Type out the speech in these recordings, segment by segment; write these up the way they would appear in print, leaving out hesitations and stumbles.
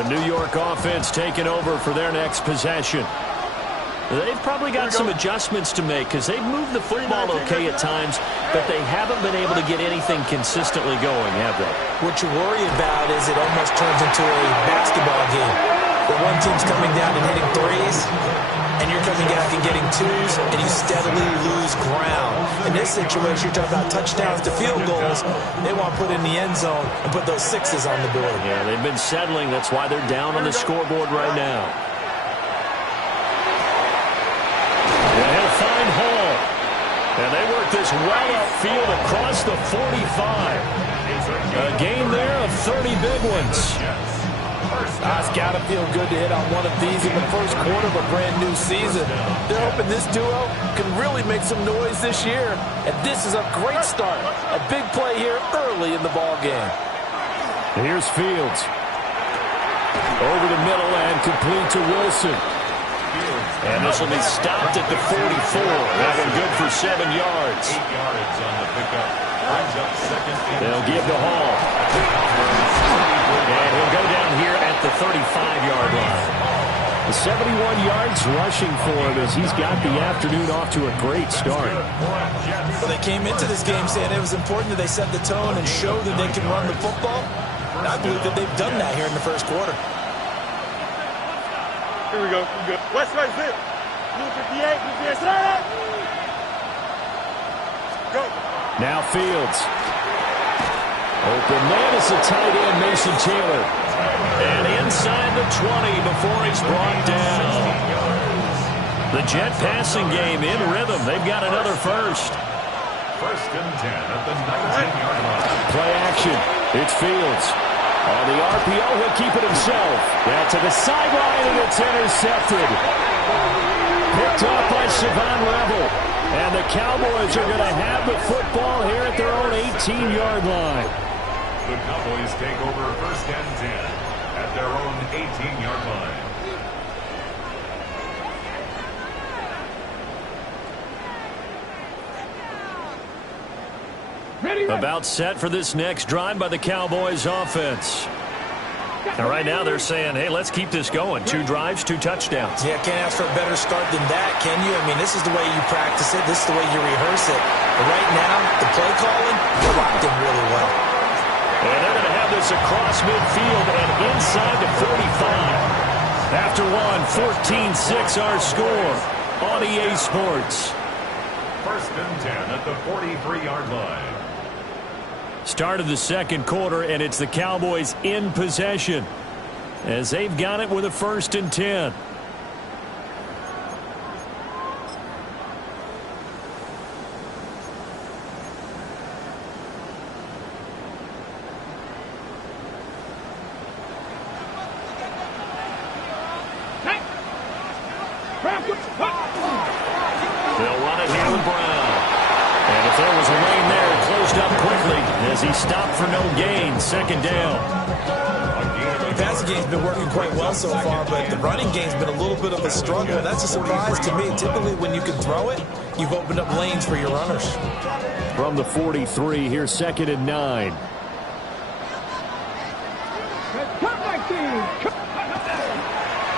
The New York offense taking over for their next possession. They've probably got some adjustments to make because they've moved the football okay at times, but they haven't been able to get anything consistently going, have they? What you worry about is it almost turns into a basketball game. The one team's coming down and hitting threes, and you're coming back and getting twos, and you steadily lose ground. In this situation, you're talking about touchdowns to field goals. They want to put in the end zone and put those sixes on the board. Yeah, they've been settling. That's why they're down on the scoreboard right now. And he'll find Hall. And they work this well upfield across the 45. A gain there of 30 big ones. It's got to feel good to hit on one of these in the first quarter of a brand-new season. They're hoping this duo can really make some noise this year. And this is a great start. A big play here early in the ball game. Here's Fields. Over the middle and complete to Wilson. And this will be stopped at the 44. That one good for 7 yards. 8 yards on the pickup. Brings up second. They'll give to Hall. And he'll go down here at the 35-yard line. The 71 yards rushing for him as he's got the afternoon off to a great start. Well, they came into this game saying it was important that they set the tone and show that they can run the football. And I believe that they've done that here in the first quarter. Here we go. West right zip. Blue 58. Blue 58. Go. Now Fields. Open man is a tight end, Mason Taylor. And inside the 20 before he's brought down. The Jet passing game in rhythm. They've got another first. First and 10 at the 19-yard line. Play action. It's Fields. On the RPO, he'll keep it himself. Down to the sideline, and it's intercepted. Picked up by Savon Rebel. And the Cowboys are going to have the football here at their own 18-yard line. The Cowboys take over first and 10 at their own 18-yard line. About set for this next drive by the Cowboys offense. And right now they're saying, hey, let's keep this going. 2 drives, 2 touchdowns. Yeah, can't ask for a better start than that, can you? I mean, this is the way you practice it. This is the way you rehearse it. But right now, the play calling, they're locked in really well. And they're going to have this across midfield and inside the 45. After one, 14-6 our score on EA Sports. First and 10 at the 43-yard line. Start of the second quarter, and it's the Cowboys in possession as they've got it with a first and 10. They'll run it here with Brown. And if there was a lane there, it closed up quickly as he stopped for no gain. Second down. The passing game's been working quite well so far, but the running game's been a little bit of a struggle. That's a surprise to me. Typically, when you can throw it, you've opened up lanes for your runners. From the 43, here's second and 9.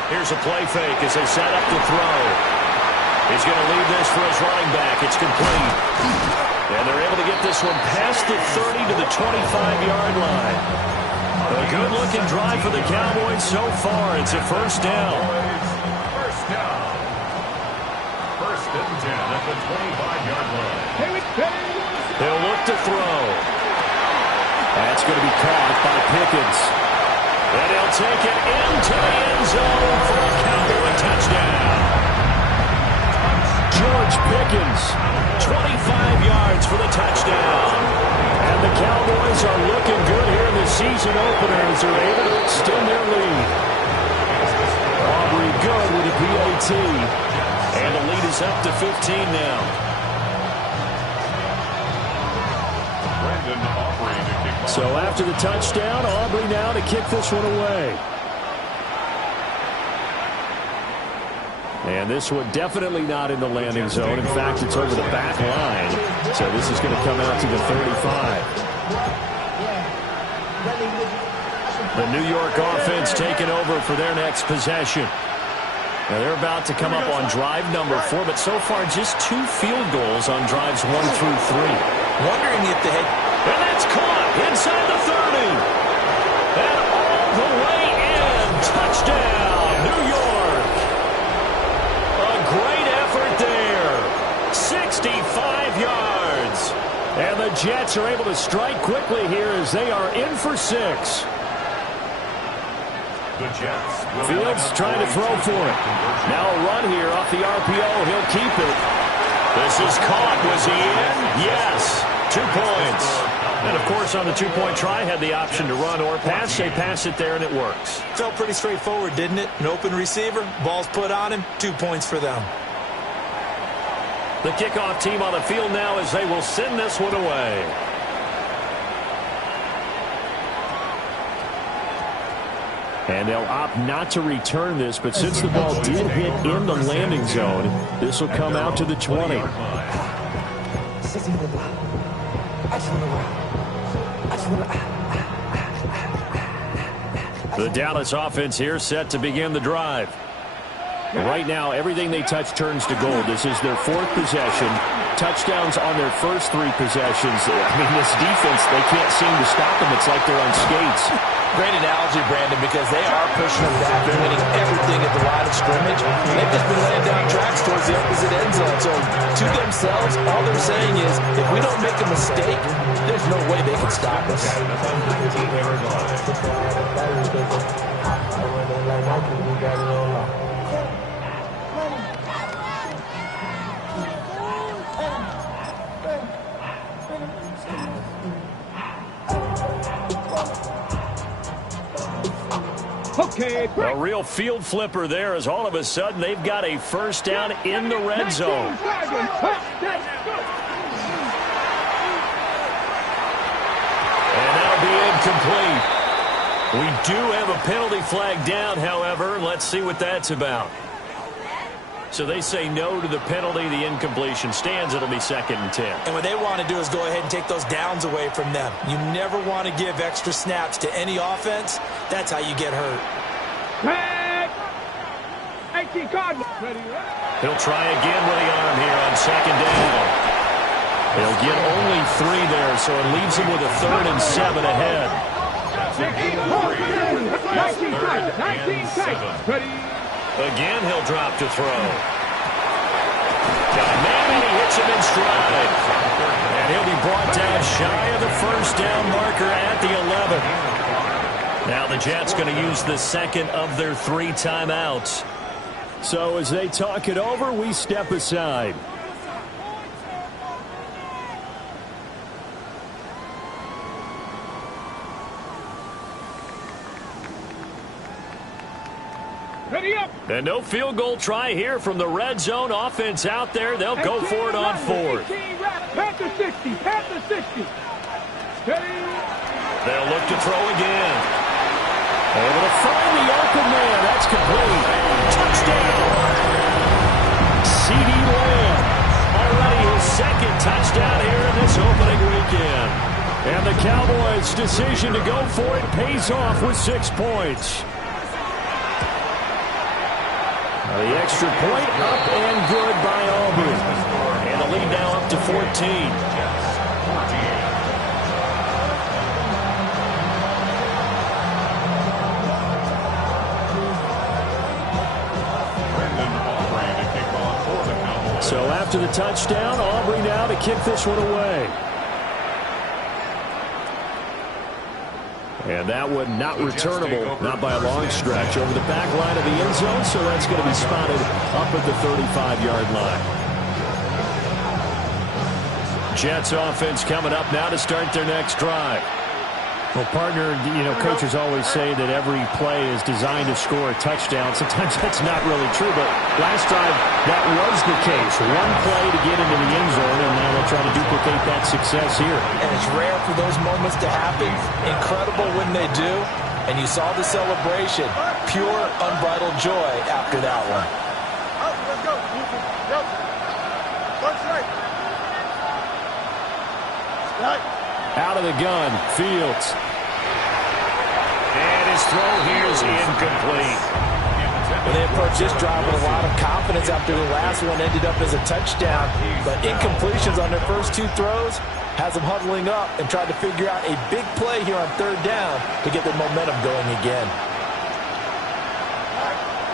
Here's a play fake as they set up the throw. He's going to leave this for his running back. It's complete. And they're able to get this one past the 30 to the 25-yard line. A good-looking drive for the Cowboys so far. It's a first down. First down. First and 10 at the 25-yard line. They'll look to throw. That's going to be caught by Pickens. And he'll take it into the end zone for a Cowboy touchdown. George Pickens, 25 yards for the touchdown. And the Cowboys are looking good here in the season opener as they're able to extend their lead. Aubrey good with a PAT. And the lead is up to 15 now. Brandon Aubrey to kick off. So after the touchdown, Aubrey now to kick this one away. And this one definitely not in the landing zone. In fact, it's over the back line. So this is going to come out to the 35. The New York offense taking over for their next possession. Now they're about to come up on drive number 4, but so far just 2 field goals on drives 1 through 3. Wondering if they had... And that's caught inside the 30. And all the way in. Touchdown, New York. A great effort there. 65 yards. And the Jets are able to strike quickly here as they are in for 6. Fields trying to throw for it. Now a run here off the RPO. He'll keep it. This is caught. Was he in? Yes. 2 points. And, of course, on the 2-point try, had the option to run or pass. They pass it there, and it works. Felt pretty straightforward, didn't it? An open receiver, ball's put on him, 2 points for them. The kickoff team on the field now as they will send this one away. And they'll opt not to return this, but since the ball did hit in the landing zone, this will come out to the 20. The Dallas offense here set to begin the drive. Right now, everything they touch turns to gold. This is their 4th possession. Touchdowns on their first 3 possessions. I mean, this defense, they can't seem to stop them. It's like they're on skates. Great analogy, Brandon, because they are pushing them back and winning everything at the line of scrimmage. They've just been laying down tracks towards the opposite end zone. So to themselves, all they're saying is, if we don't make a mistake, there's no way they can stop us. A real field flipper there as all of a sudden they've got a first down in the red zone. And that'll be incomplete. We do have a penalty flag down, however. Let's see what that's about. So they say no to the penalty. The incompletion stands. It'll be 2nd and 10. And what they want to do is go ahead and take those downs away from them. You never want to give extra snaps to any offense. That's how you get hurt. He'll try again with the arm here on 2nd down. He'll get only 3 there, so it leaves him with a 3rd and 7 ahead. Again, he'll drop to throw. Got a man, and he hits him in stride. And he'll be brought down shy of the first down marker at the 11. Now the Jets going to use the 2nd of their 3 timeouts. So as they talk it over, we step aside. And no field goal try here from the red zone. Offense out there. They'll go for it on 4th. Panther 60. Panther 60. They'll look to throw again. Able to find the open man. That's complete. Touchdown. CeeDee Lamb. Already his 2nd touchdown here in this opening weekend. And the Cowboys' decision to go for it pays off with 6 points. The extra point up and good by Aubrey. And the lead now up to 14. So after the touchdown, Aubrey now to kick this one away. And that one not returnable, not by a long stretch, over the back line of the end zone, so that's going to be spotted up at the 35-yard line. Jets offense coming up now to start their next drive. Well, partner, you know, coaches always say that every play is designed to score a touchdown. Sometimes that's not really true, but last drive, that was the case. One play to get into the end zone, and now they'll try to duplicate that success here. And it's rare for those moments to happen. Incredible when they do. And you saw the celebration. Pure, unbridled joy after that one. Let's go. Yep. One strike. Strike. Out of the gun, Fields. And his throw here is incomplete. Well, they approached this drive with a lot of confidence after the last one ended up as a touchdown. But incompletions on their first two throws has them huddling up and trying to figure out a big play here on third down to get their momentum going again.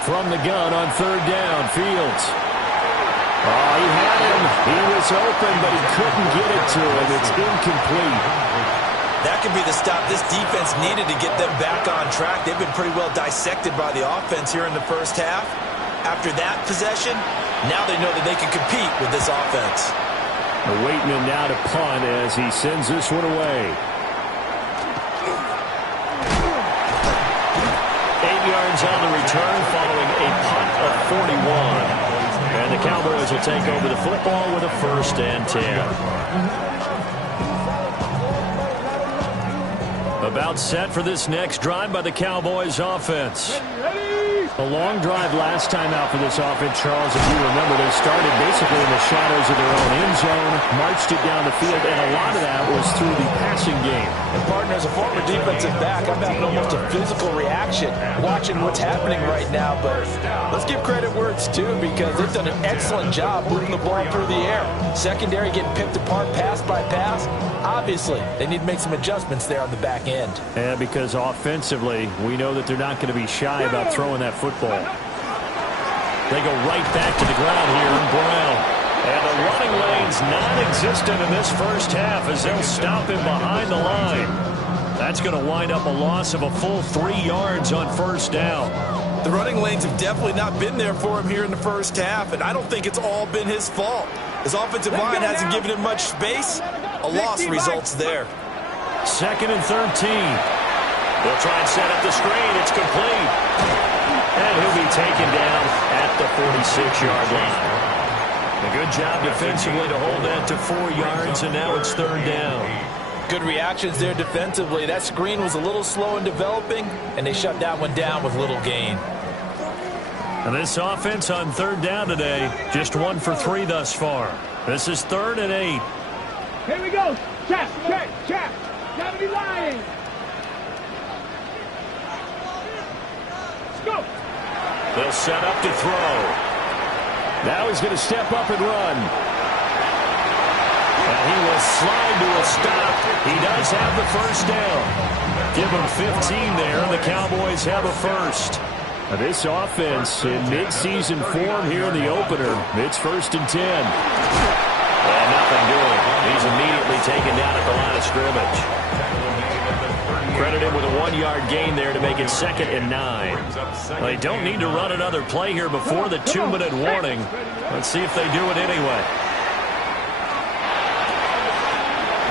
From the gun on third down, Fields. Oh, he had him. He was open, but he couldn't get it to him. It's incomplete. That could be the stop this defense needed to get them back on track. They've been pretty well dissected by the offense here in the first half. After that possession, now they know that they can compete with this offense. Awaiting him now to punt as he sends this one away. 8 yards on the return following a punt of 41. And the Cowboys will take over the football with a 1st and 10. About set for this next drive by the Cowboys offense. A long drive last time out for this offense, Charles. If you remember, they started basically in the shadows of their own end zone, marched it down the field, and a lot of that was through the passing game. And partner, as a former defensive back, I'm having almost a physical reaction watching what's happening right now. But let's give credit where it's due because they've done an excellent job moving the ball through the air. Secondary getting picked apart pass by pass. Obviously, they need to make some adjustments there on the back end. Yeah, because offensively, we know that they're not going to be shy about throwing that football. They go right back to the ground here in Brown. And the running lane's non-existent in this first half as they'll stop him behind the line. That's going to wind up a loss of a full 3 yards on first down. The running lanes have definitely not been there for him here in the first half, and I don't think it's all been his fault. His offensive line hasn't given him much space. A loss results there. 2nd and 13. They'll try and set up the screen. It's complete. And he'll be taken down at the 46-yard line. A good job defensively to hold that to 4 yards, and now it's 3rd down. Good reactions there defensively. That screen was a little slow in developing, and they shut that one down with little gain. And this offense on 3rd down today, just 1 for 3 thus far. This is 3rd and 8. Here we go. Check. Gotta be lying. Let's go. They'll set up to throw. Now he's going to step up and run. And he will slide to a stop. He does have the first down. Give him 15 there, and the Cowboys have a first. Now this offense in midseason form here in the opener. It's 1st and 10. And nothing doing. He's immediately taken down at the line of scrimmage. Credit him with a 1-yard gain there to make it 2nd and 9. Well, they don't need to run another play here before the 2-minute warning. Let's see if they do it anyway.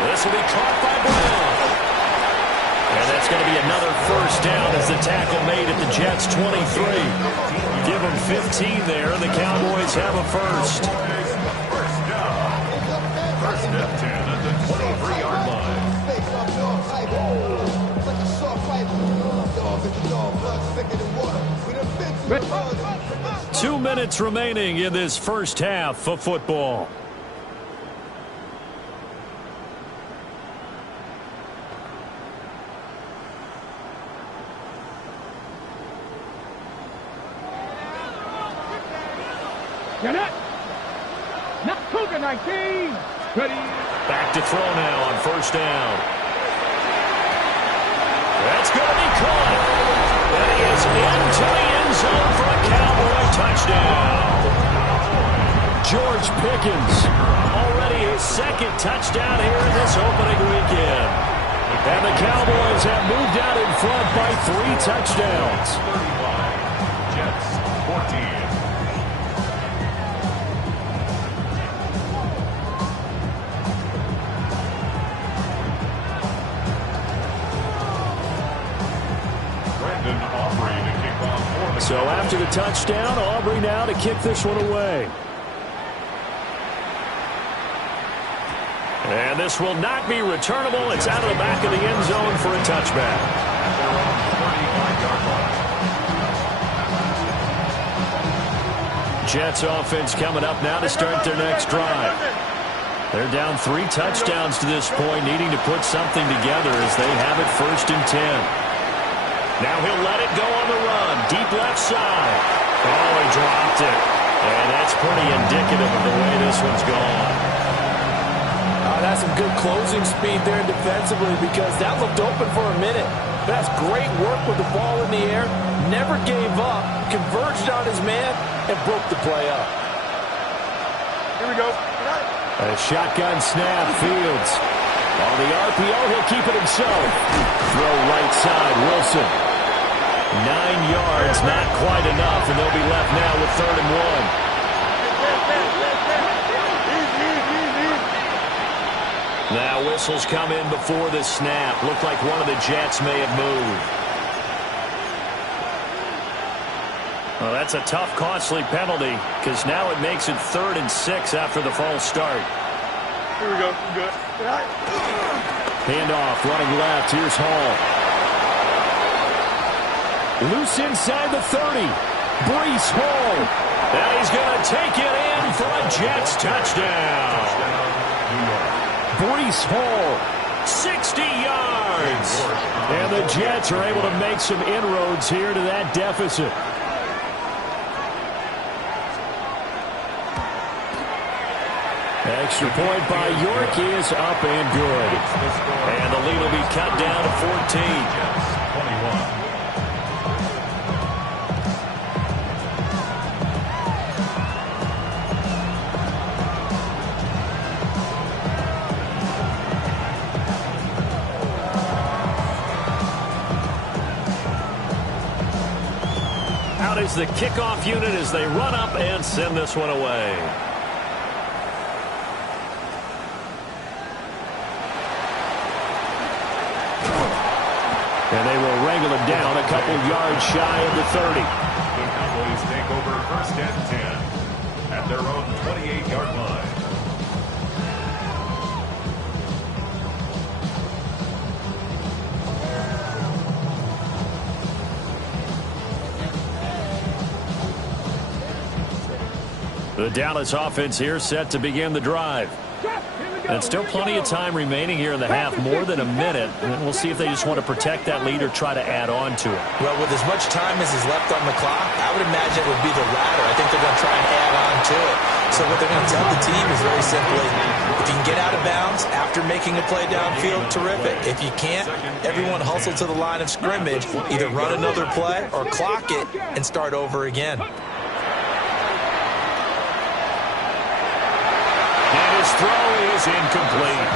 This will be caught by Brown. And that's going to be another first down as the tackle made at the Jets' 23. Give them 15 there, and the Cowboys have a first. First and 10 at the 23-yard line. 2 minutes remaining in this first half of football. Get it. Not Cougar 19. Ready. Back to throw now on first down. That's going to be caught. And he is into the end zone for a Cowboy touchdown. George Pickens, already his 2nd touchdown here in this opening weekend. And the Cowboys have moved out in front by 3 touchdowns. 35. Jets 14. So after the touchdown, Aubrey now to kick this one away. And this will not be returnable. It's out of the back of the end zone for a touchback. Jets offense coming up now to start their next drive. They're down 3 touchdowns to this point, needing to put something together as they have it 1st and 10. Now he'll let it go on the run. Deep left side. Oh, he dropped it. And that's pretty indicative of the way this one's gone. That's some good closing speed there defensively because that looked open for a minute. But that's great work with the ball in the air. Never gave up. Converged on his man and broke the play up. Here we go. A shotgun snap, Fields. On the RPO, he'll keep it himself. Throw right side, Wilson. 9 yards, not quite enough, and they'll be left now with 3rd and 1. Now whistles come in before the snap. Looked like one of the Jets may have moved. Well, that's a tough, costly penalty because now it makes it 3rd and 6 after the false start. Here we go. Good. Handoff, running left. Here's Hall. Loose inside the 30. Breece Hall. And he's going to take it in for a Jets touchdown. Breece Hall, 60 yards. And the Jets are able to make some inroads here to that deficit. Extra point by York is up and good. And the lead will be cut down to 14. 21. Out is the kickoff unit as they run up and send this one away. And they will wrangle him down a couple yards shy of the 30. The Cowboys take over 1st and 10 at their own 28-yard line. The Dallas offense here set to begin the drive. And still plenty of time remaining here in the half, more than a minute. And we'll see if they just want to protect that lead or try to add on to it. Well, with as much time as is left on the clock, I would imagine it would be the latter. I think they're going to try and add on to it. So what they're going to tell the team is very simply, if you can get out of bounds after making a play downfield, terrific. If you can't, everyone hustle to the line of scrimmage, either run another play or clock it and start over again. Throw is incomplete.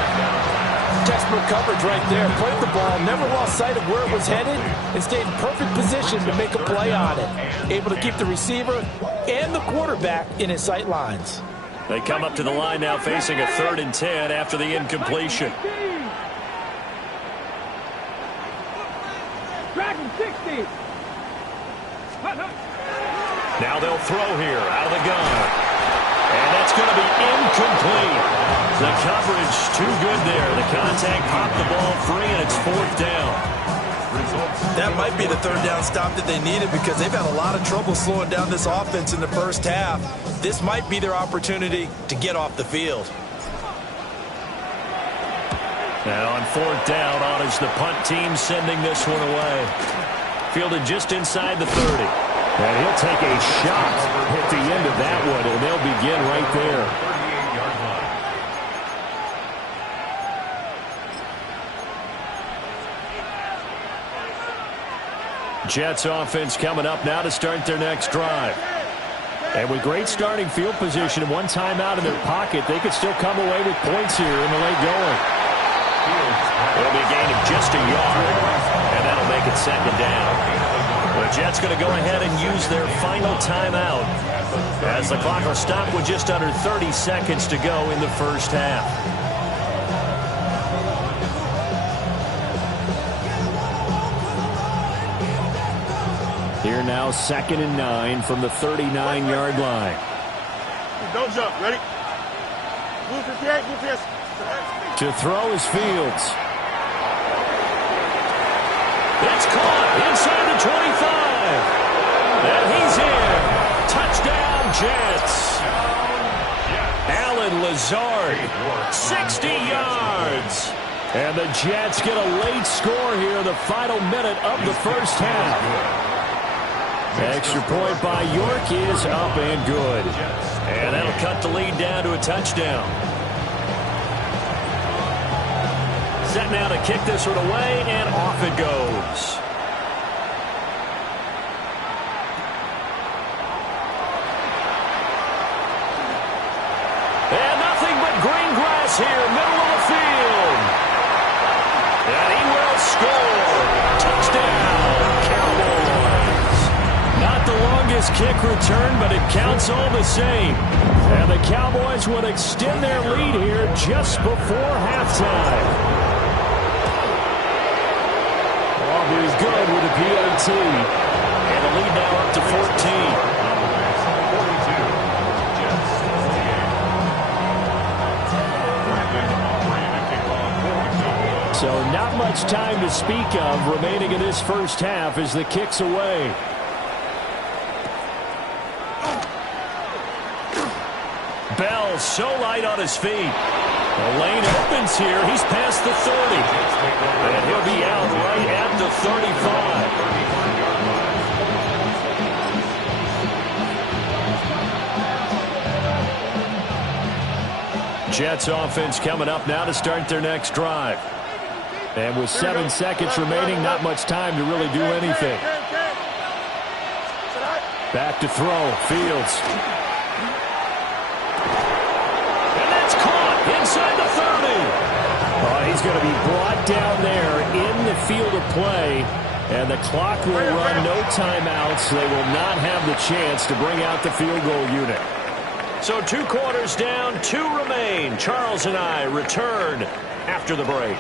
Textbook coverage right there. Played the ball, never lost sight of where it was headed, and stayed in perfect position to make a play on it. Able to keep the receiver and the quarterback in his sight lines. They come up to the line now facing a 3rd and 10 after the incompletion. Dragon 60. Now they'll throw here out of the gun. And that's going to be incomplete. The coverage too good there. The contact popped the ball free, and it's 4th down. That might be the 3rd down stop that they needed because they've had a lot of trouble slowing down this offense in the first half. This might be their opportunity to get off the field. And on 4th down, on is the punt team sending this one away. Fielded just inside the 30. And he'll take a shot at the end of that one, and they'll begin right there. 38-yard line. Jets offense coming up now to start their next drive. And with great starting field position and one timeout in their pocket, they could still come away with points here in the late going. It'll be a gain of just a yard, and that'll make it 2nd down. The Jets going to go ahead and use their final timeout as the clock will stop with just under 30 seconds to go in the first half. Here now 2nd and 9 from the 39-yard line. Don't jump. Ready? Move his head. Move his. To throw is Fields. It's caught inside the 25. And he's in. Touchdown, Jets. Allen Lazard, 60 yards. And the Jets get a late score here in the final minute of the first half. Extra point by York is up and good. And that'll cut the lead down to a touchdown. Set now to kick this one away, and off it goes. And nothing but green grass here, middle of the field. And he will score. Touchdown, Cowboys. Not the longest kick return, but it counts all the same. And the Cowboys would extend their lead here just before halftime. Aubrey's good with a PAT. And the lead now up to 14. So not much time to speak of remaining in this first half as the kick's away. Bell so light on his feet. The lane opens here. He's past the 30. And he'll be out right at the 35. Jets offense coming up now to start their next drive. And with 7 seconds remaining, not much time to really do anything. Back to throw. Fields. And that's caught inside the 30. He's going to be brought down there in the field of play. And the clock will run, no timeouts. They will not have the chance to bring out the field goal unit. So 2 quarters down, 2 remain. Charles and I return after the break.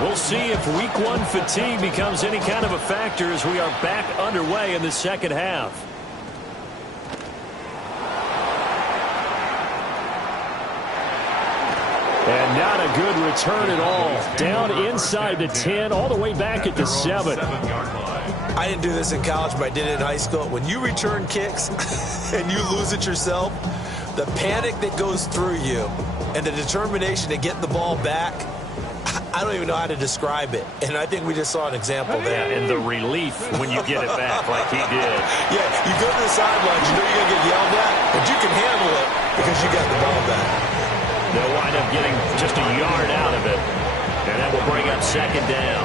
We'll see if week 1 fatigue becomes any kind of a factor as we are back underway in the second half. And not a good return at all. Down inside the 10, all the way back at the 7. I didn't do this in college, but I did it in high school. When you return kicks and you lose it yourself, the panic that goes through you and the determination to get the ball back, I don't even know how to describe it. And I think we just saw an example there. And the relief when you get it back like he did. Yeah, you go to the sidelines, you know you're going to get yelled at, but you can handle it because you got the ball back. They'll wind up getting just a yard out of it. And that will bring up second down.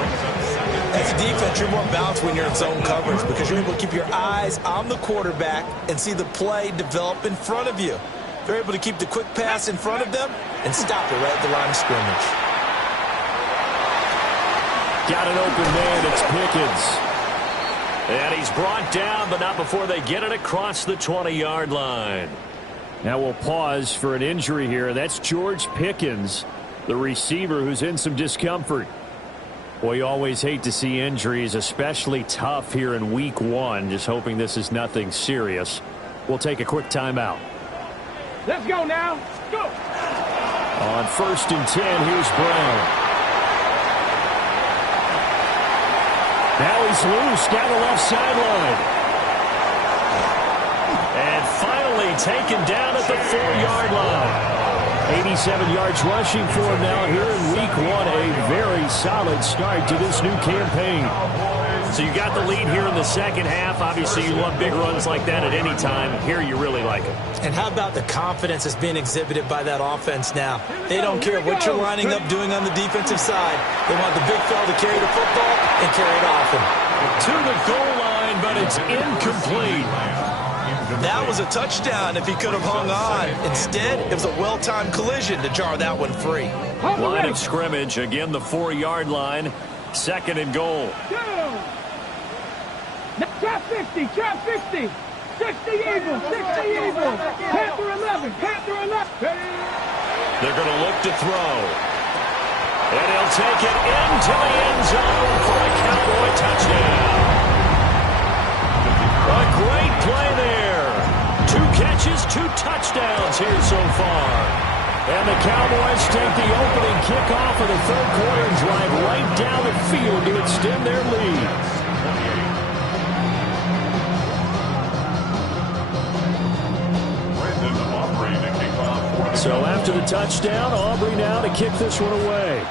As a defense, you're more balanced when you're in zone coverage because you're able to keep your eyes on the quarterback and see the play develop in front of you. They're able to keep the quick pass in front of them and stop it right at the line of scrimmage. Got an open man. It's Pickens. And he's brought down, but not before they get it across the 20-yard line. Now we'll pause for an injury here. That's George Pickens, the receiver who's in some discomfort. Boy, you always hate to see injuries, especially tough here in week 1. Just hoping this is nothing serious. We'll take a quick timeout. Let's go now. Go. On 1st and 10, here's Brown. Now he's loose down the left sideline. And finally taken down at the 4-yard line. 87 yards rushing for him now here in week 1. A very solid start to this new campaign. So you got the lead here in the second half. Obviously, you love big runs like that at any time. Here you really like it. And how about the confidence that's being exhibited by that offense now? They don't care what you're lining up doing on the defensive side. They want the big fella to carry the football and carry it often. To the goal line, but it's incomplete. That was a touchdown if he could have hung on. Instead, it was a well-timed collision to jar that one free. Line of scrimmage, again the 4-yard line. 2nd and goal. Trap 50, trap 50. 60 Eagles, 60 Eagles. Panther 11, Panther 11. They're going to look to throw. And he'll take it into the end zone for a Cowboy touchdown. A great play there. 2 catches, 2 touchdowns here so far. And the Cowboys take the opening kickoff of the third quarter and drive right down the field to extend their lead. So after the touchdown, Aubrey now to kick this one away.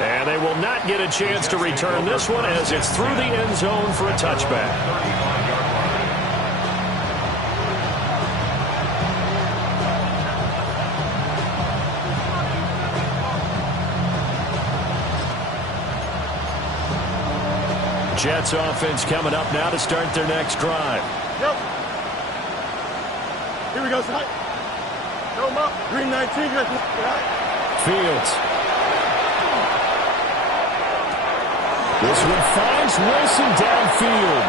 And they will not get a chance to return this one as it's through the end zone for a touchback. Jets offense coming up now to start their next drive. Yep. Here we go, son. Throw him up. Green 19. Fields. This one finds Wilson downfield.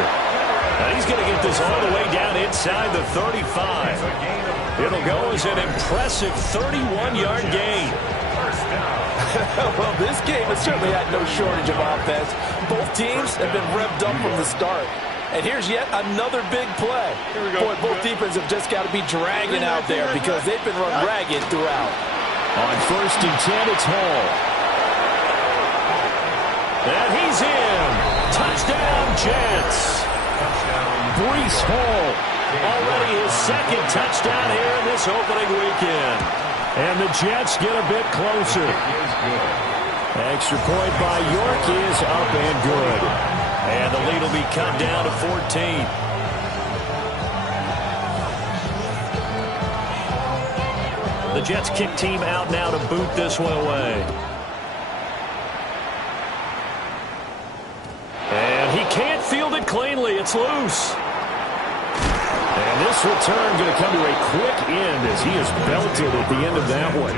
Now he's going to get this all the way down inside the 35. It'll go as an impressive 31-yard gain. Well, this game has certainly had no shortage of offense. Both teams have been revved up from the start. And here's yet another big play. Boy, both defenses have just got to be dragging out there because they've been run ragged throughout. On 1st and 10, it's Hall. And he's in. Touchdown, Jets. Breece Hall. Already his second touchdown here in this opening weekend. And the Jets get a bit closer. Extra point by York is up and good. And the lead will be cut down to 14. The Jets kick team out now to boot this one away. And he can't field it cleanly. It's loose. And this return going to come to a quick end as he is belted at the end of that one.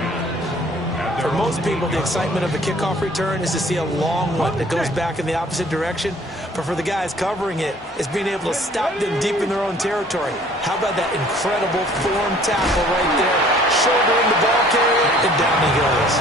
For most people, the excitement of the kickoff return is to see a long one that goes back in the opposite direction. But for the guys covering it, it's being able to stop them deep in their own territory. How about that incredible form tackle right there? Shouldering the ball carrier, and down he goes.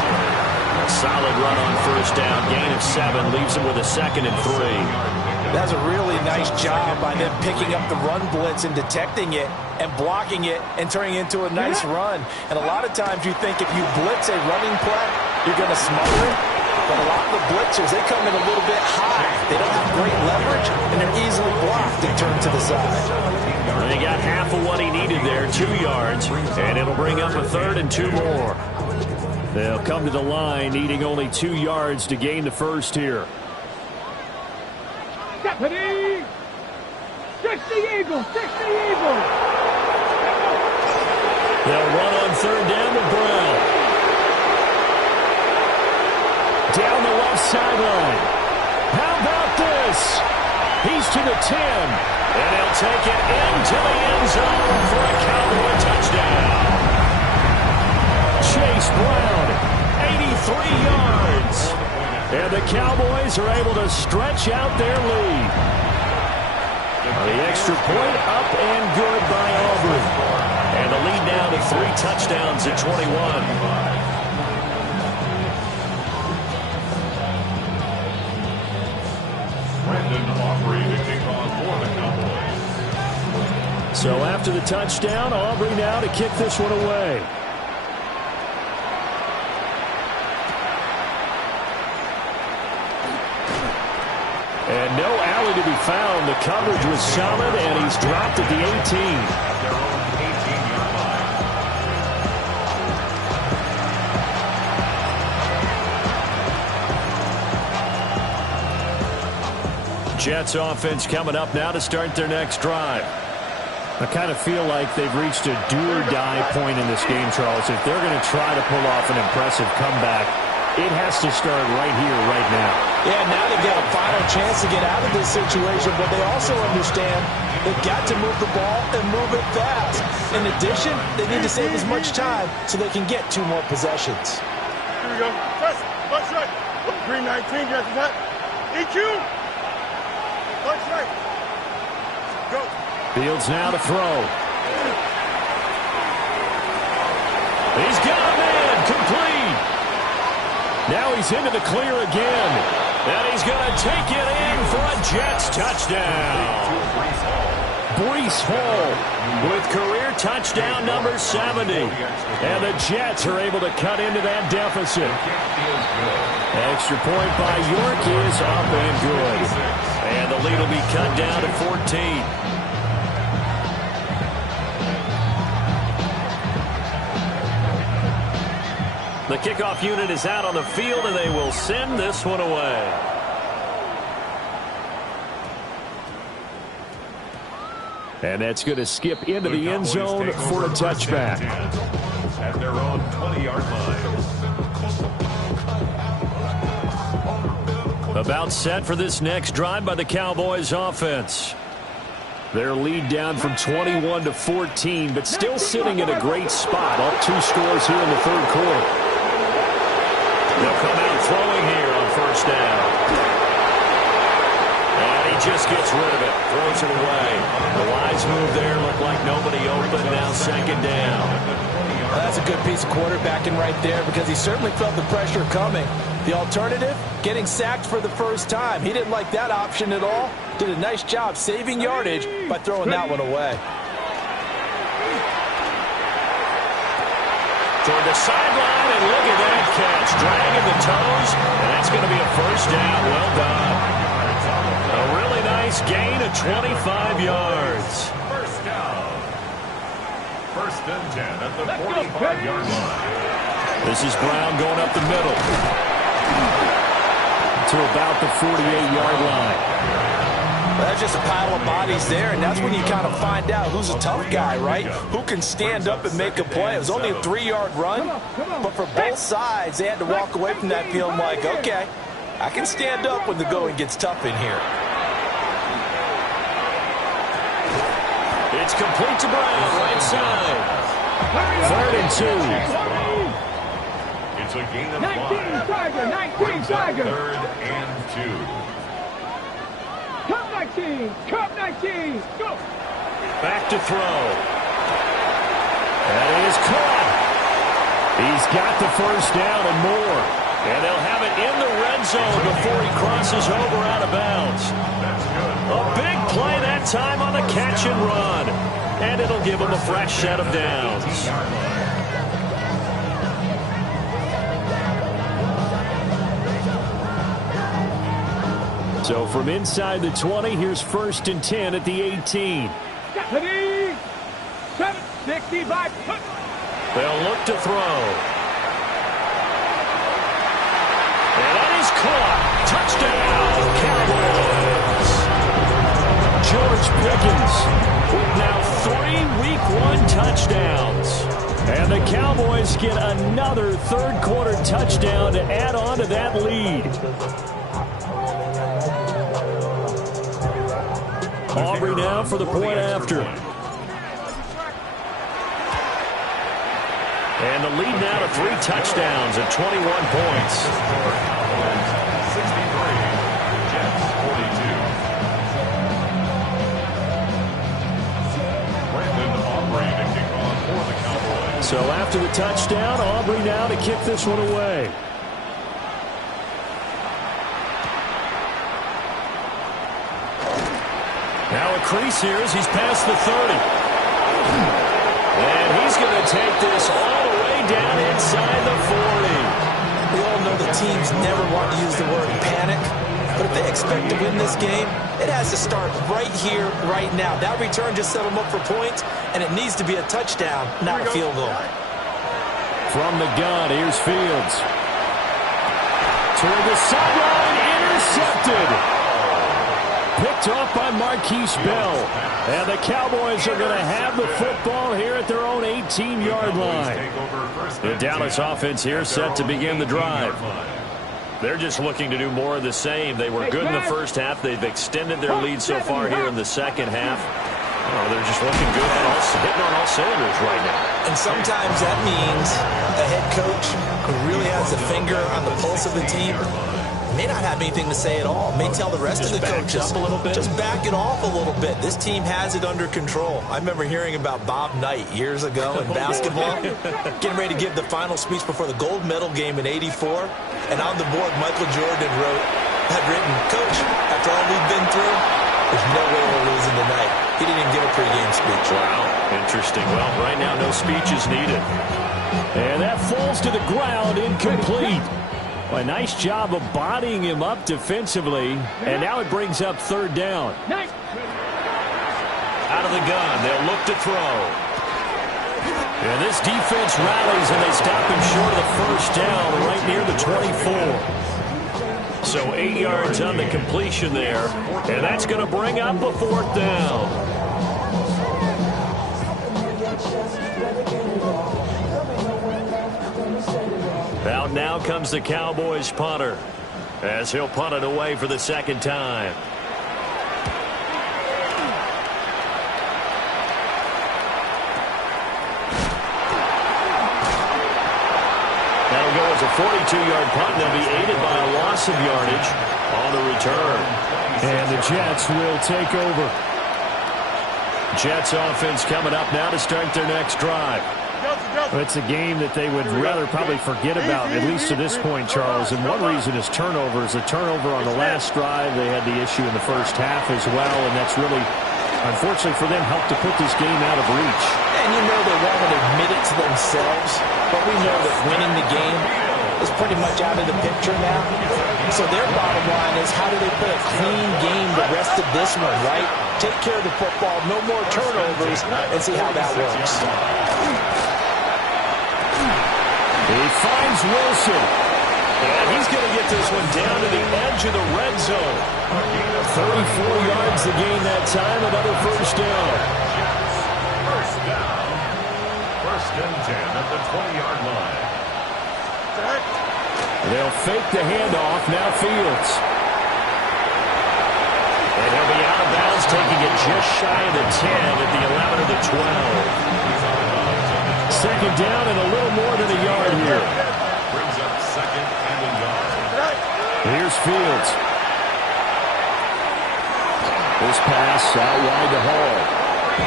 A solid run on first down. Gain of 7 leaves him with a 2nd and 3. That's a really nice job by them picking up the run blitz and detecting it and blocking it and turning it into a nice run. And a lot of times you think if you blitz a running play, you're going to smother it. But a lot of the blitzers, they come in a little bit high. They don't have great leverage, and they're easily blocked and turned to the side. Well, he got half of what he needed there, 2 yards, and it'll bring up a 3rd and 2 more. They'll come to the line needing only 2 yards to gain the first here. Deputy! 60 Eagles! 60 Eagles! They'll run on 3rd down with Brown. Down the left sideline. How about this? He's to the 10. And he'll take it into the end zone for a Cowboy touchdown. Chase Brown, 83 yards. And the Cowboys are able to stretch out their lead. The extra point up and good by Aubrey. And the lead now to 3 touchdowns at 21. So after the touchdown, Aubrey now to kick this one away. And no alley to be found. The coverage was solid, and he's dropped at the 18. Jets offense coming up now to start their next drive. I kind of feel like they've reached a do-or-die point in this game, Charles. If they're going to try to pull off an impressive comeback, it has to start right here, right now. Yeah, now they've got a final chance to get out of this situation, but they also understand they've got to move the ball and move it fast. In addition, they need to save as much time so they can get 2 more possessions. Here we go. Touch right. Green 19, guys. Is that EQ? Touch right. Go. Fields now to throw. He's got a man, complete. Now he's into the clear again. And he's going to take it in for a Jets touchdown. Breece Hall with career touchdown number 70. And the Jets are able to cut into that deficit. Extra point by York is up and good. And the lead will be cut down to 14. The kickoff unit is out on the field, and they will send this one away. And that's going to skip into the end zone for a touchback. At their own 20-yard line. About set for this next drive by the Cowboys offense. Their lead down from 21 to 14, but still sitting in a great spot. Up 2 scores here in the third quarter. They'll come out throwing here on first down. And he just gets rid of it. Throws it away. The wise move there. Looked like nobody open. Now second down. That's a good piece of quarterbacking right there because he certainly felt the pressure coming. The alternative, getting sacked for the first time. He didn't like that option at all. Did a nice job saving yardage by throwing that one away. Toward the sideline, and look at that catch. Dragging the toes, and that's going to be a first down. Well done. A really nice gain of 25 yards. First down. First and 10 at the 45-yard line. This is Brown going up the middle to about the 48-yard line. That's just a pile of bodies there, and that's when you kind of find out who's a tough guy, right? Who can stand up and make a play. It was only a 3-yard run, but for both sides, they had to walk away from that feeling like, okay, I can stand up when the going gets tough in here. It's complete to Brown, right side. 3rd and 2. It's a gain of 19 Tiger, 19 Tiger. 3rd and 2. Cup 19, Cup 19, go. Back to throw. That is caught. He's got the first down and more. And they'll have it in the red zone before he crosses over out of bounds. A big play that time on the catch and run. And it'll give him a fresh set of downs. So from inside the 20, here's 1st and 10 at the 18. 65. They'll look to throw. And that is caught. Touchdown, Cowboys. George Pickens with now 3 Week 1 touchdowns. And the Cowboys get another third quarter touchdown to add on to that lead. Aubrey now for the point after. And the lead now to 3 touchdowns and 21 points. 63, Jets 42. Brandon Aubrey to kick off for the Cowboys. So after the touchdown, Aubrey now to kick this one away. Now a crease here as he's past the 30. And he's going to take this all the way down inside the 40. We all know the teams never want to use the word panic, but if they expect to win this game, it has to start right here, right now. That return just set them up for points, and it needs to be a touchdown, not a field goal. From the gun, here's Fields. Toward the sideline, intercepted. Picked off by Marquise Bell. And the Cowboys are going to have the football here at their own 18-yard line. The Dallas offense here set to begin the drive. They're just looking to do more of the same. They were good in the first half. They've extended their lead so far here in the second half. Oh, they're just looking good, hitting on all cylinders right now. And sometimes that means a head coach who really has a finger on the pulse of the team may not have anything to say at all. May tell the rest of the coaches, up a little bit. Just back it off a little bit. This team has it under control. I remember hearing about Bob Knight years ago in basketball, getting ready to give the final speech before the gold medal game in '84. And on the board, Michael Jordan had written, "Coach, after all we've been through, There's no way we're losing tonight. He didn't even give a pregame speech. Wow, interesting. Well, right now, no speech is needed. And that falls to the ground, incomplete. Well, a nice job of bodying him up defensively. And now it brings up third down. Out of the gun, they'll look to throw. And this defense rallies, and they stop him short of the first down right near the 24. So 8 yards on the completion there, and that's going to bring up a fourth down. Out now comes the Cowboys punter, as he'll punt it away for the second time. That'll go as a 42-yard punt. They'll be aided by a loss of yardage on the return. And the Jets will take over. Jets offense coming up now to start their next drive. It's a game that they would rather probably forget about, at least to this point, Charles. And one reason is turnovers. A turnover on the last drive. They had the issue in the first half as well, and that's really, unfortunately for them, helped to put this game out of reach. And you know they won't admit it to themselves, but we know that winning the game is pretty much out of the picture now. So their bottom line is, how do they play a clean game the rest of this one, right? Take care of the football, no more turnovers, and see how that works. He finds Wilson. And he's going to get this one down to the edge of the red zone. 34 yards to gain that time, another first down. First down. First and 10 at the 20-yard line. They'll fake the handoff. Now Fields. And he'll be out of bounds, taking it just shy of the 10 at the 11 or the 12. Second down and a little more than a yard here. Brings up second and a yard. Here's Fields. This pass out wide to Hall.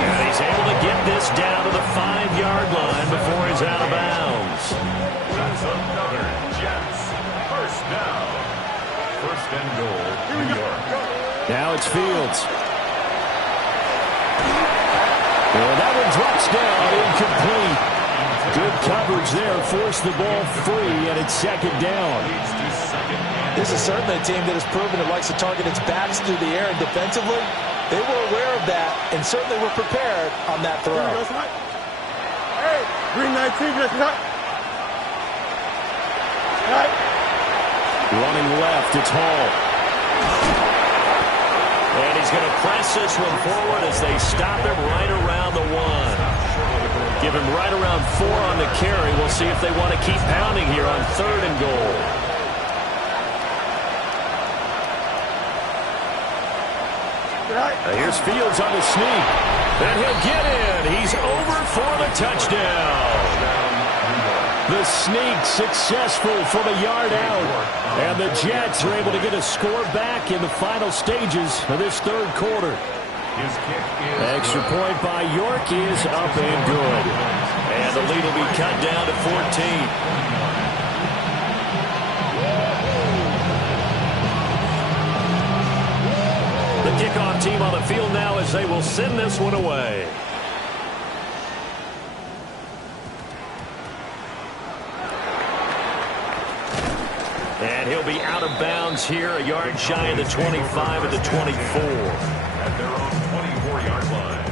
And he's able to get this down to the 5-yard line before he's out of bounds. That's another Jets. First down. First and goal, New York. Now it's Fields. Well, that one drops down, incomplete. Good coverage there, forced the ball free, and it's second down. This is certainly a team that has proven it likes to target its backs through the air, and defensively, they were aware of that and certainly were prepared on that throw. Hey, green 19, just hot. Running left, it's Hall. And he's going to press this one forward as they stop him right around the 1. Give him right around 4 on the carry. We'll see if they want to keep pounding here on third and goal. Here's Fields on the sneak. And he'll get in. He's over for the touchdown. The sneak successful from a yard out. And the Jets are able to get a score back in the final stages of this third quarter. His kick is Extra point by York is up and good. And the lead will be cut down to 14. The kickoff team on the field now as they will send this one away. And he'll be out of bounds here, a yard shy of the 25 at the 24. at their own 24-yard line.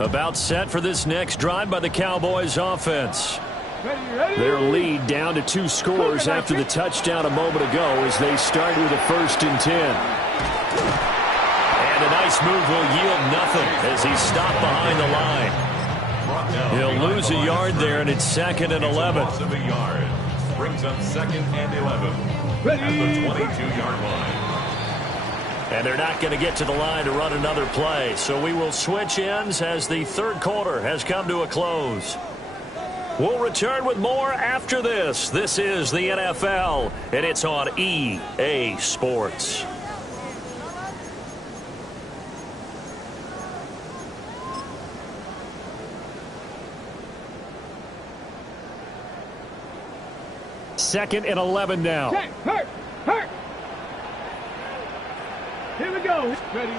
About set for this next drive by the Cowboys offense. Their lead down to 2 scores after the touchdown a moment ago as they start with a 1st and 10. And a nice move will yield nothing as he's stopped behind the line. He'll lose a yard there, and it's 2nd and 11. Loss of a yard. Brings up 2nd and 11 at the 22-yard line. And they're not going to get to the line to run another play. So we will switch ends as the third quarter has come to a close. We'll return with more after this. This is the NFL, and it's on EA Sports. 2nd and 11 now. Check. Hurt. Here we go. Ready,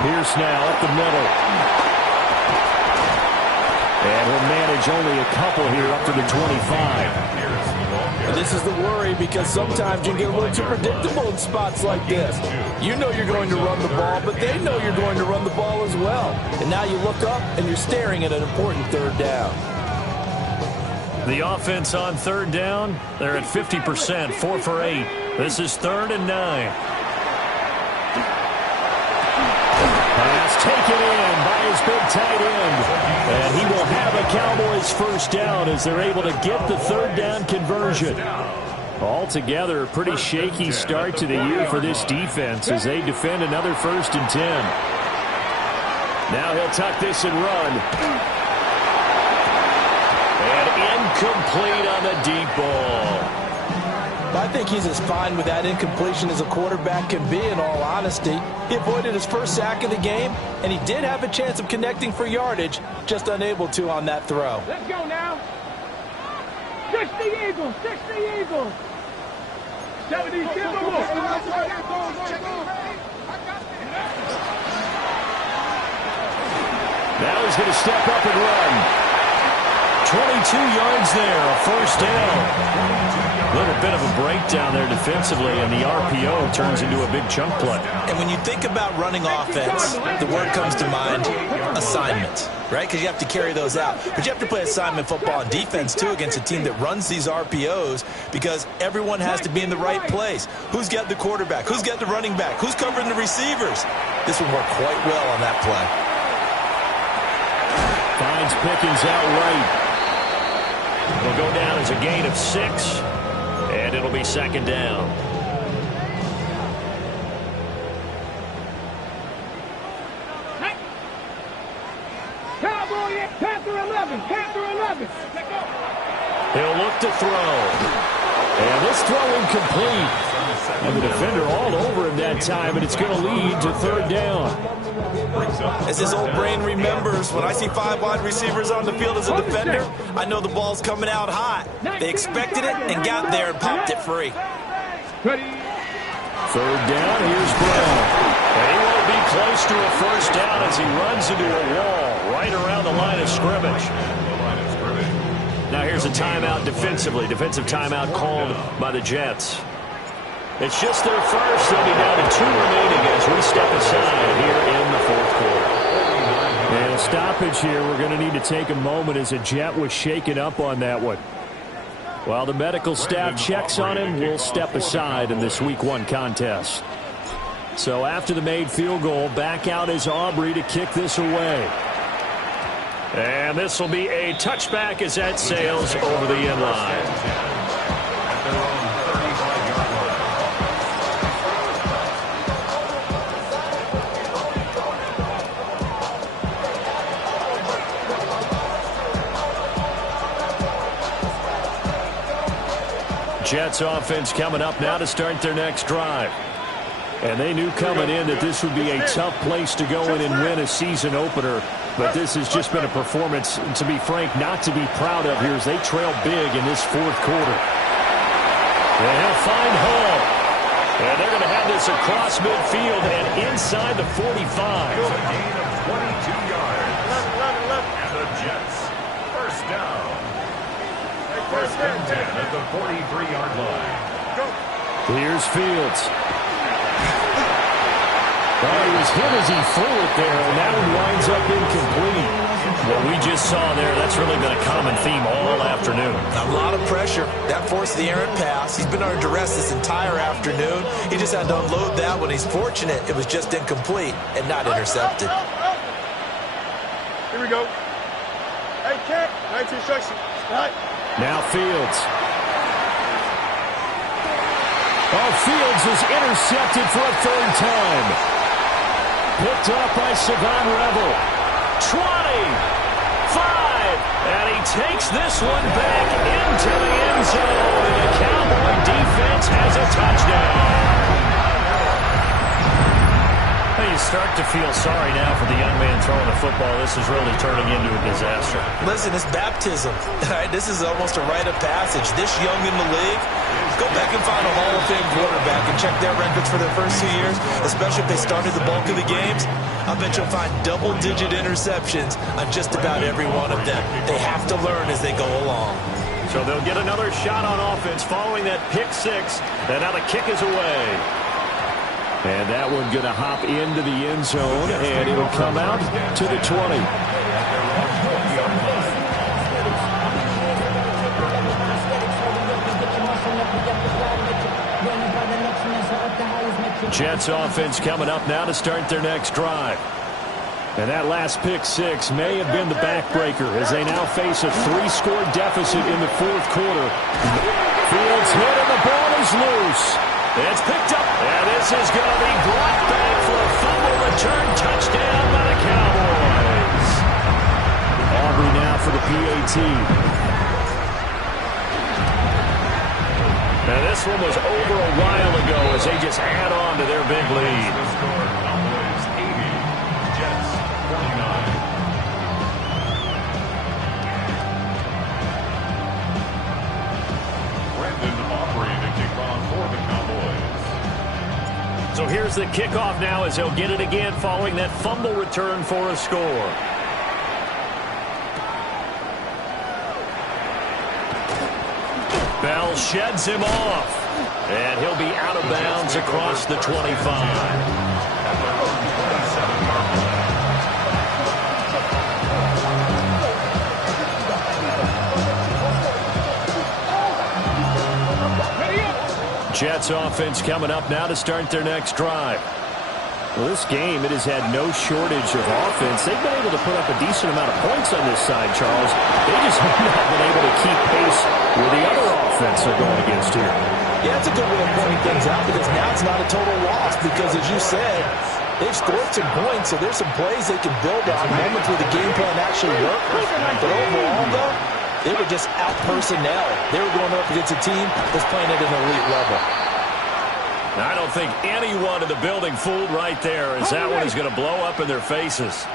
Pierce now up the middle. And will manage only a couple here up to the 25. And this is the worry because sometimes you get a little too predictable in spots like this. You know you're going to run the ball, but they know you're going to run the ball as well. And now you look up and you're staring at an important third down. The offense on third down, they're at 50%, 4 for 8. This is 3rd and 9. Pass taken in by his big tight end. And he will have a Cowboys first down as they're able to get the third down conversion. Altogether, a pretty shaky start to the year for this defense as they defend another 1st and 10. Now he'll tuck this and run. And incomplete on the deep ball. I think he's as fine with that incompletion as a quarterback can be, in all honesty. He avoided his first sack of the game, and he did have a chance of connecting for yardage, just unable to on that throw. Let's go now. 60 Eagles. 70 Timberwolves. Now he's going to step up and run. 22 yards there, a first down. A little bit of a breakdown there defensively, and the RPO turns into a big chunk play. And when you think about running offense, the word comes to mind, assignments, right? Because you have to carry those out. But you have to play assignment football and defense, too, against a team that runs these RPOs because everyone has to be in the right place. Who's got the quarterback? Who's got the running back? Who's covering the receivers? This will work quite well on that play. Finds Pickens out right. It'll go down as a gain of 6, and it'll be 2nd down. Cowboy, Panther 11. He'll look to throw. And this throw incomplete. And the defender all over him that time, and it's going to lead to 3rd down. As his old brain remembers, when I see 5 wide receivers on the field as a defender, I know the ball's coming out hot. They expected it and got there and popped it free. 3rd down, here's Brown. And he won't be close to a first down as he runs into a wall right around the line of scrimmage. Now here's a timeout defensively. Defensive timeout called by the Jets. It's just their first. They'll be down to 2 remaining as we step aside here in the 4th quarter. And a stoppage here. We're going to need to take a moment as a Jet was shaken up on that one. While the medical staff checks on him, we'll step aside in this Week 1 contest. So after the made field goal, back out is Aubrey to kick this away. And this will be a touchback as that sails over the end line. Jets offense coming up now to start their next drive. And they knew coming in that this would be a tough place to go in and win a season opener. But this has just been a performance, to be frank, not to be proud of here as they trail big in this 4th quarter. They have find Hall. And they're going to have this across midfield and inside the 45. A gain of 22 yards. And the Jets, first down. First and 10 at the 43-yard line. Here's Fields. Oh, he was hit as he threw it there, and that one winds up incomplete. What we just saw there, that's really been a common theme all afternoon. A lot of pressure. That forced the errant pass. He's been under duress this entire afternoon. He just had to unload that one. He's fortunate it was just incomplete and not intercepted. Here we go. Hey, Cap, 19 instruction. Now Fields. Oh, Fields is intercepted for a 3rd time. Picked up by Savon Revel. 20, 5, and he takes this one back into the end zone. And the Cowboy defense has a touchdown. Now you start to feel sorry now for the young man throwing the football. This is really turning into a disaster. Listen, it's baptism. All right, this is almost a rite of passage. This young in the league, go back and find a Hall of Fame quarterback and check their records for their first 2 years, especially if they started the bulk of the games. I bet you'll find double-digit interceptions on just about every one of them. They have to learn as they go along. So they'll get another shot on offense following that pick six. And now the kick is away. And that one going to hop into the end zone, and it'll come out to the 20. Jets offense coming up now to start their next drive. And that last pick six may have been the backbreaker as they now face a 3-score deficit in the fourth quarter. Fields hit and the ball is loose. It's picked up. And this is going to be brought back for a fumble return touchdown by the Cowboys. Aubrey now for the PAT. Now this one was over a while ago as they just add on to their big lead. Cowboys 80, Jets 49. Brandon Aubrey to kick off for the Cowboys. So here's the kickoff now as they'll get it again following that fumble return for a score. Bell sheds him off. And he'll be out of bounds across the 25. Jets offense coming up now to start their next drive. Well, this game, it has had no shortage of offense. They've been able to put up a decent amount of points on this side, Charles. They just have not been able to keep pace with the other offense they're going against here. Yeah, it's a good way of pointing things out because now it's not a total loss because, as you said, they've scored some points, so there's some plays they can build on, moments where the game plan actually worked. But overall, though, they were just out-personnel. They were going up against a team that's playing at an elite level. I don't think anyone in the building fooled right there as that one is going to blow up in their faces.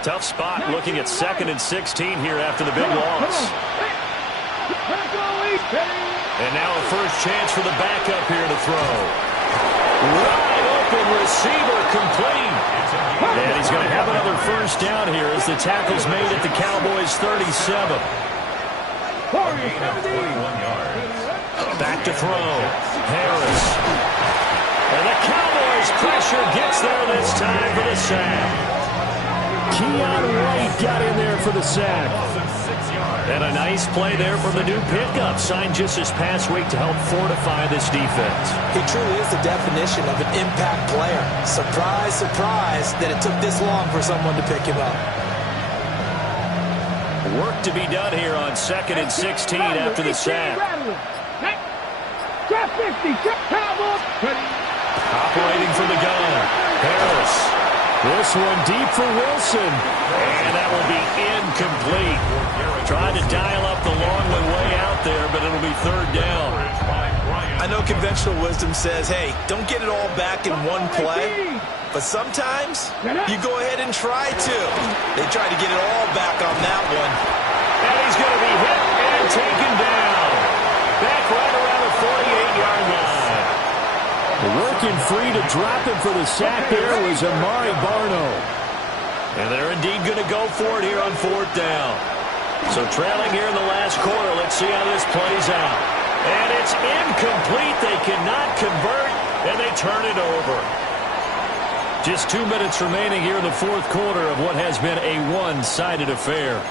Tough spot looking at 2nd and 16 here after the big loss. And now a first chance for the backup here to throw. Wide open receiver complete. And he's going to have another first down here as the tackle's made at the Cowboys' 37. 21 yards. Back to throw. Harris. And the Cowboys pressure gets there this time for the sack. Keon White got in there for the sack. And a nice play there from the new pickup, signed just this past week to help fortify this defense. He truly is the definition of an impact player. Surprise, surprise that it took this long for someone to pick him up. Work to be done here on 2nd and 16 after the sack. Operating from the gun, Harris. This one deep for Wilson. And that will be incomplete. Trying to dial up the long one way out there, but it'll be 3rd down. I know conventional wisdom says, hey, don't get it all back in one play. But sometimes you go ahead and try to. They tried to get it all back on that one. And he's going to be hit and taken down. Back right around the 48-yard line. Working free to drop him for the sack there was Amari Barno. And they're indeed going to go for it here on 4th down. So trailing here in the last quarter, let's see how this plays out. And it's incomplete. They cannot convert, and they turn it over. Just 2 minutes remaining here in the fourth quarter of what has been a one-sided affair.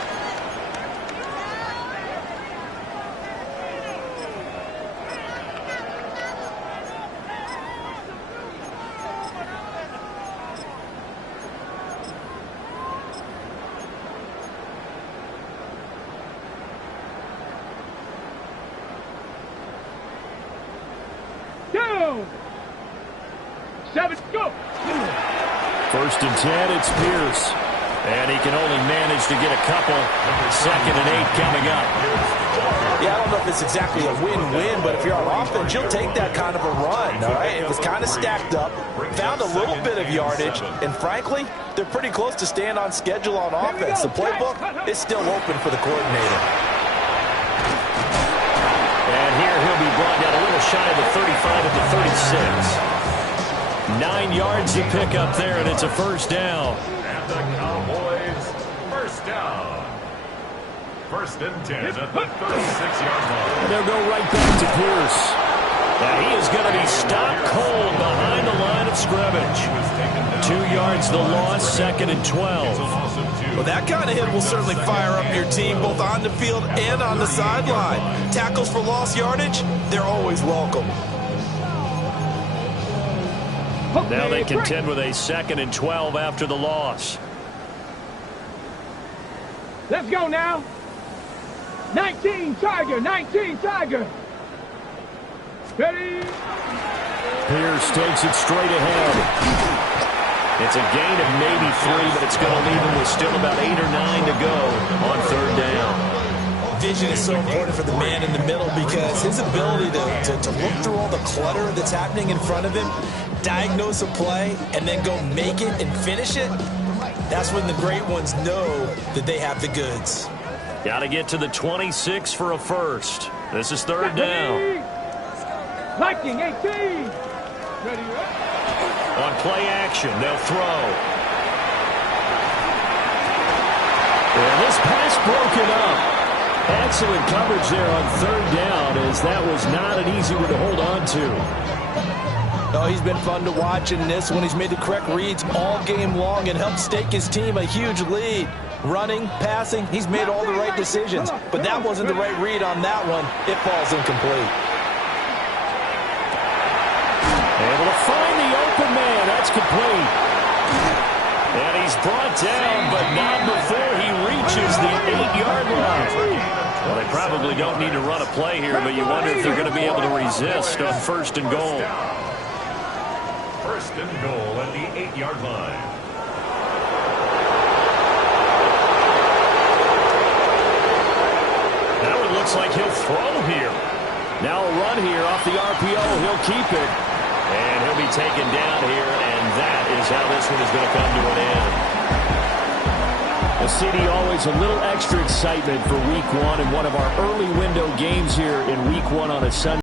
Go! 7, go! 1st and 10, it's Pierce. And he can only manage to get a couple. 2nd and 8 coming up. Yeah, I don't know if it's exactly a win-win, but if you're on offense, you'll take that kind of a run, all right? It was kind of stacked up, found a little bit of yardage, and frankly, they're pretty close to staying on schedule on offense. The playbook is still open for the coordinator. And here he'll be brought down a little shy of the 35 at the 36. 9 yards to pick up there, and it's a first down. And the Cowboys, first down. 1st and 10 at the 36-yard line. And they'll go right back to Pierce. Now he is going to be stopped cold behind the line of scrimmage. 2 yards the loss, 2nd and 12. Well, that kind of hit will certainly fire up your team both on the field and on the sideline. Tackles for lost yardage, they're always welcome. Now they contend with a 2nd and 12 after the loss. Let's go now. 19 Tiger, 19 Tiger. Ready? Pierce takes it straight ahead. It's a gain of maybe 3, but it's going to leave him with still about 8 or 9 to go on 3rd down. Vision is so important for the man in the middle because his ability to look through all the clutter that's happening in front of him, diagnose a play, and then go make it and finish it, that's when the great ones know that they have the goods. Got to get to the 26 for a first. This is 3rd down. Viking 18. Ready? On play action, they'll throw. And this pass broken up. Excellent coverage there on 3rd down, as that was not an easy one to hold on to. Oh, he's been fun to watch in this one. He's made the correct reads all game long and helped stake his team a huge lead. Running, passing, he's made all the right decisions. But that wasn't the right read on that one. It falls incomplete. Able to find the open man. That's complete. And he's brought down, but not before he reaches the 8-yard line. Well, they probably don't need to run a play here, but you wonder if they're going to be able to resist on 1st and goal. 1st and goal at the 8-yard line. Now it looks like he'll throw here. Now a run here off the RPO. He'll keep it. And he'll be taken down here, and that is how this one is going to come to an end. Well, CD, always a little extra excitement for Week 1 and one of our early window games here in Week 1 on a Sunday.